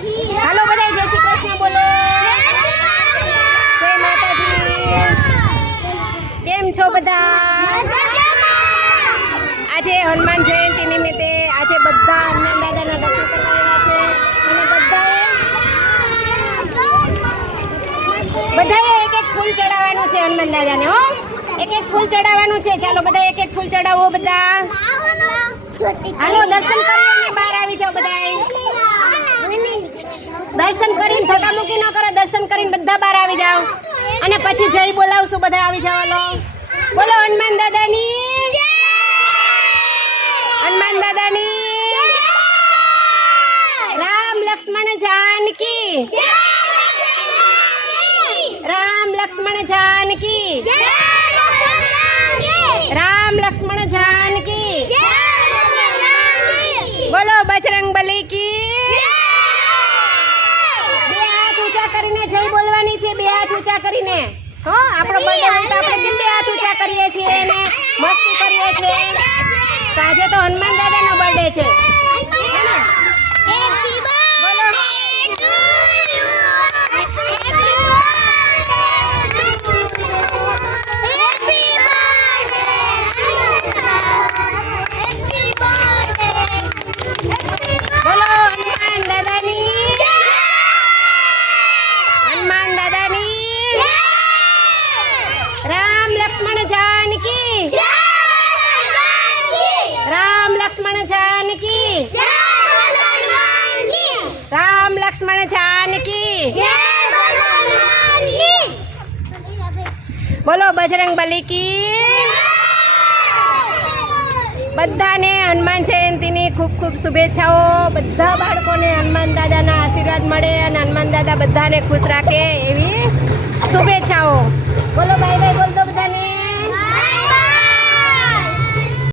હાલો બધા જય શ્રી કૃષ્ણ, બોલો. જય માતાજી. કેમ છો બધા? આજે હનુમાન જયંતિ નિમિત્તે આજે બધા હનુમાન દાદાના દર્શન કરવા આવ્યા છે. અને બધાએ બધાએ એક એક ફૂલ ચડાવવાનું છે હનુમાન દાદાને, હો. એક એક ફૂલ ચડાવવાનું છે. ચાલો બધા એક એક ફૂલ ચડાવો બધા. હાલો, દર્શન કરી અને બહાર આવી જાઓ બધા દર્શન કરીને ધક્કા મૂકી ન કરો દર્શન કરીને બધા બહાર આવી જાઓ. અને પછી જય બોલાવશું બધા આવી હાલો બોલો હનુમાન દાદાની. હનુમાન દાદાની. રામ લક્ષ્મણ જાનકી. રામ લક્ષ્મણ જાનકી રામ લક્ષ્મણ જાનકી બોલો બજરંગ બલી કી બે હાથ ઊંચા કરીને જય બોલવાની છે બે હાથ ઊંચા કરીને. હો આપણો બર્થડે હોય તો આપણે કેટલે હાથ ઊંચા કરીએ છીએ અને મસ્તી કરીએ છીએ. આજે તો હનુમાન દાદાનો બર્થડે છે. બોલો બજરંગ બલી કી? બધાને હનુમાન જયંતિની ખૂબ ખૂબ શુભેચ્છાઓ. બધા બાળકોને હનુમાન દાદાના આશીર્વાદ મળે અને હનુમાન દાદા બધાને ખુશ રાખે એવી શુભેચ્છાઓ. બોલો બાય બાય, બોલ